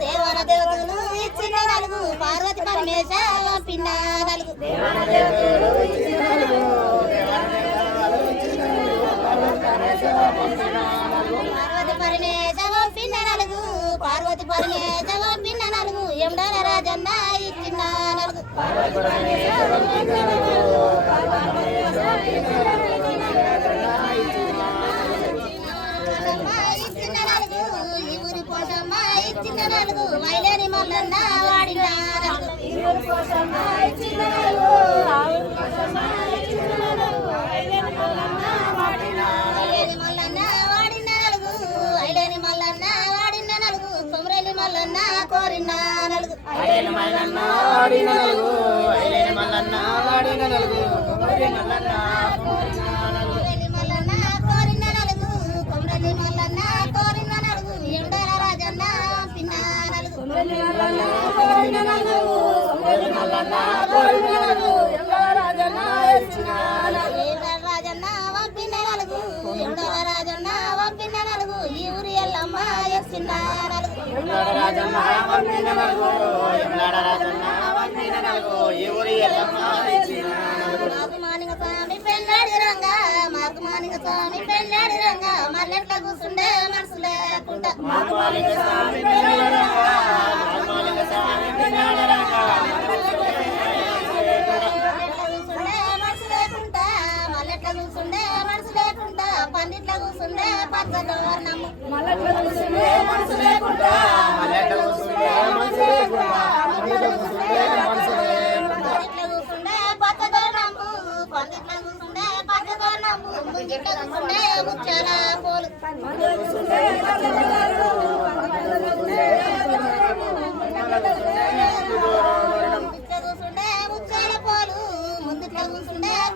దేవర దేవతలు ఇచ్చిన నలుగు పార్వతి పరమేశ పిన్న నలుగు పార్వతి పరమేశ పిన్న నలుగు పార్వతి పరమేశ పిన్న నలుగు ఎండల రాజన్న ఇచ్చిన నలుగు ఇచ్చిన నలుగు ఈ ఊరి కోసమ్మ ఇచ్చిన నలుగు మైలేని మల్లన్న వాడిన మైలేని మల్లన్న వాడిన నలుగు ఐలేని మల్లన్న వాడిన నలుగు కొమరేలి మల్లన్న కోరిన నలుగు మల్లన్న వాడిన నలుగు ఐలేని మల్లన్న వాడిన నలుగు కొమరేలి మల్లన్న కోరిన నలుగు కొమరేలి మల్లన్న కోరిన నలుగు ఎండల రాజన్న పిన్న నలుగు రాజన్న వంపిన నలుగు ఎండల రాజన్న వంపిన నలుగు ఈ ఊరి ఎల్లమ్మ ఎస్సిన నలుగు మార్గమానిక స్వామి పెళ్ళాడి రంగా మార్గమానిక స్వామి పెళ్ళాడి రంగా మల్లెట్ల కూర్చుండే మనసు లేకుండా మల్లెట్ల కూర్చుండే మనసు లేకుండా పండిట్ల కూర్చుండే పచ్చదోర్ణము పచ్చదోర్ణము పండిట్ల కూర్చుండే పచ్చదోర్ణము ముంగిట్ల కూర్చుండే ముచ్చాల పోలు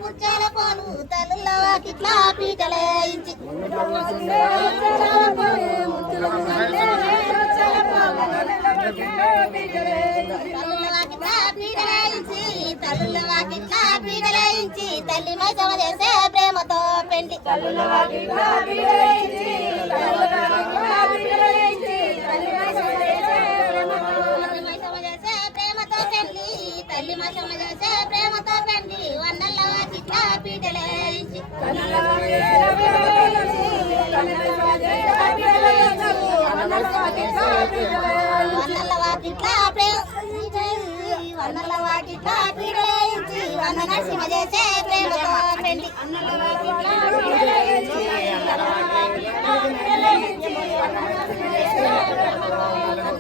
ముచ్చాల పోలు తల్లుల వాకిట్లా పీటలేయించి తల్లుల వాకిట్లా పీటలేయించి తల్లి మైసమ చేసే ప్రేమతో పెండి తల్లి మైసమ చేసే ప్రేమతో పెండి వన్నెల వాకిట్లా పీటలేయించి వన్నెల వాకిట్లా పీటలేయించి వన్న నరసింహ చేసే ప్రేమతో పెండి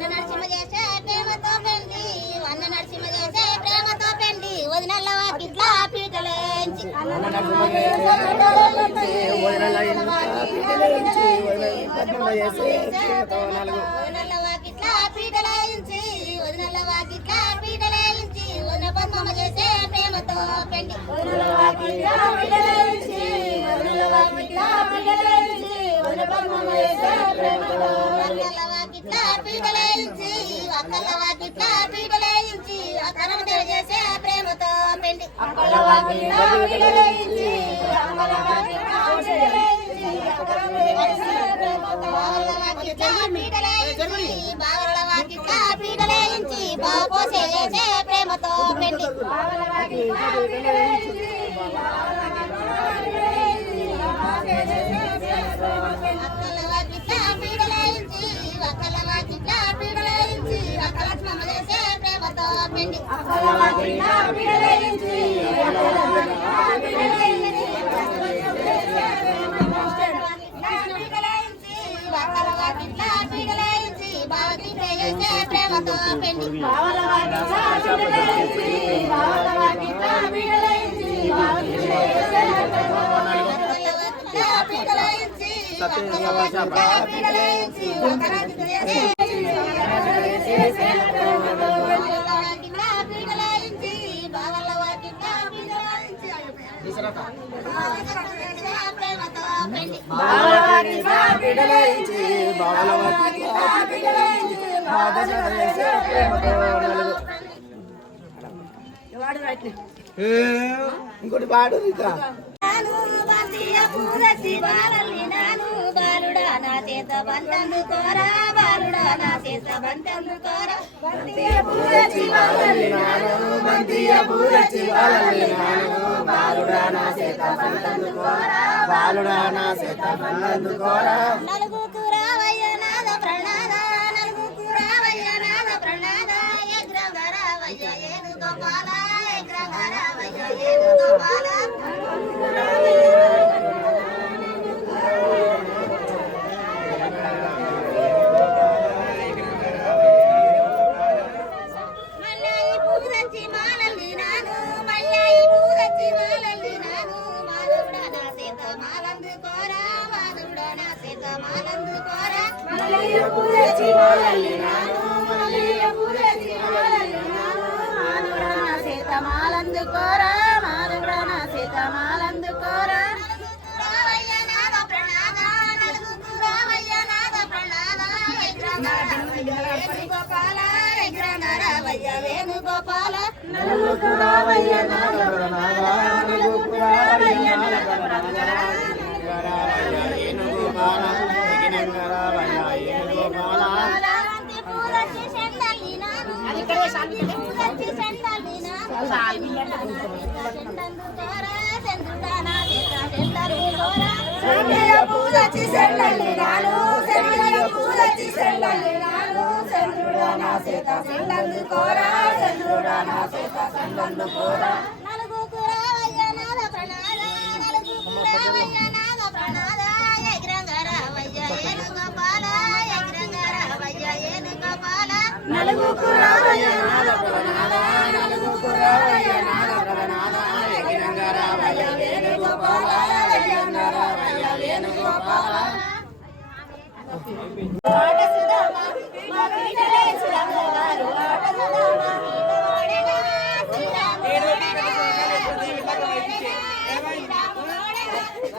నరసింహ చేసే ప్రేమతో పెండి వన్న నరసింహ చేసే ప్రేమతో పెండి వదినల్ల వాకిట్లా పీటలేయించి వదినల్ల వాకిట్లా పీటలేయించి వదినల్ల వాకిట్లా పీటలేయించి వదిన పద్మమ్మ చేసే ప్రేమతో పెండి వన్నల్ల వాకిట్లా పీటలేయించి అక్కల వాకిట్లా పీటలేయించి అక్కలమ్మ దేవి చేసే ప్రేమతో పెండి బావల వాకిట్లా పీటలేయించి బావల వాకిట్లా పీటలేయించి బాపోసే చేసే ప్రేమతో పెండి అక్కల వాకిట్లా పీటలేయించి అక్కల వాకిట్లా పీటలేయించి అక్కలక్ష్మమ్మ చేసే ప్రేమతో పెండి అక్కల వాకిట్లా పీటలేయించి అక్కల వాకిట్లా పీటలేయించి బావకి చేసే ప్రేమతో పెండి బావల వాకిట్లా పీటలేయించి బావల వాకిట్లా పీటలేయించి బావకి చేసే పీటలేయించి అక్కల వాకిట్లా పీటలేయించి బావల వాకిట్లా పీటలేయించి ఇంకోటి పాడు బాలుడా నా చేత బంతందు కోరా బాలుడా నా చేత బంతందు కోరా బంతియ పూరచి బాలలి నాను బంతియ పూరచి బాలలి నాను బాలుడా నా చేత బంతందు కోరా బాలుడా నా చేత బంతందు కోరా నలుగు కురావయ్య నాద ప్రణాద నలుగు కురావయ్య నాద ప్రణాద ఎగ్రగరావయ్య ఏను గోపాల ఎగ్రగరావయ్య ఏను గోపాల మాలందుకోరా మానవుడన సీతమాలందుకోరా రావయ్య నాద ప్రణాద నలుగు రావయ్య నాద ప్రణాద వేణుగోపాల రావయ్య వేణుగోపాల నలుగు రావయ్య నాద ప్రణాద నలుగు రావయ్య నాద ప్రణాద వేణుగోపాల పూలచి సెందల్లి నాను పూలచి సెందల్లి పూలచి సెందల్లి నాను పూలచి సెందల్లి నాను చంద్రుడా నా సీత సెందందు కోరా చంద్రుడా నా సీత సెందందు కోరా నలుగు కురావయ్య నాద ప్రణాద నలుగు కురావయ్య నాద ప్రణాద ఎగ్రంగరావయ్య ఏను గోపాల ఎగ్రంగరావయ్య ఏను గోపాల నలుగు కురావయ్య నాద ప్రణాద నలుగు కురావయ్య నాద ప్రణాద ఎగ్రంగరావయ్య ఏను గోపాల ఎగ్రంగరావయ్య ఏను గోపాల ఆట సుధామ మా పీటలే సుధామవారు ఆట సుధామ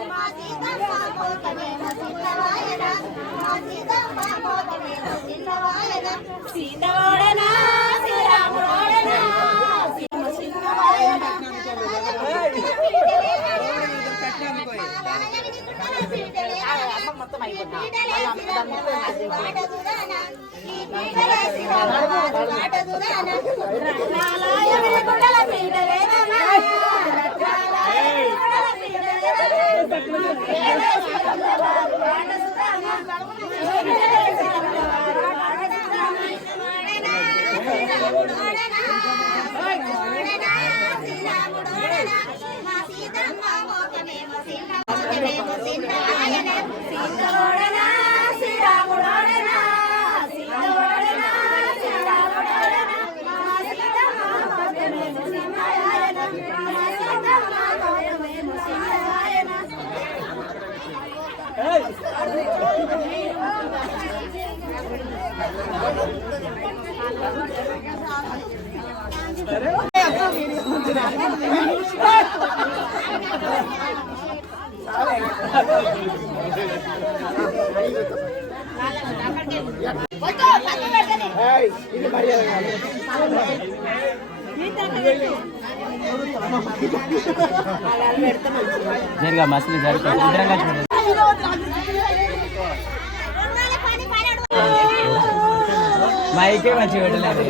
మా సీతమ్మ మోకమేమ సిన్నవాయన మా సీతమ్మ మోకమేమ సిన్నవాయన సీతవాడన శ్రీరాముడోడన సీతమ్మ సిన్నవాయన మొత్తం అయిపోయింది జరిగా మసలి జరిగి మైకే మంచి పెట్టలేదు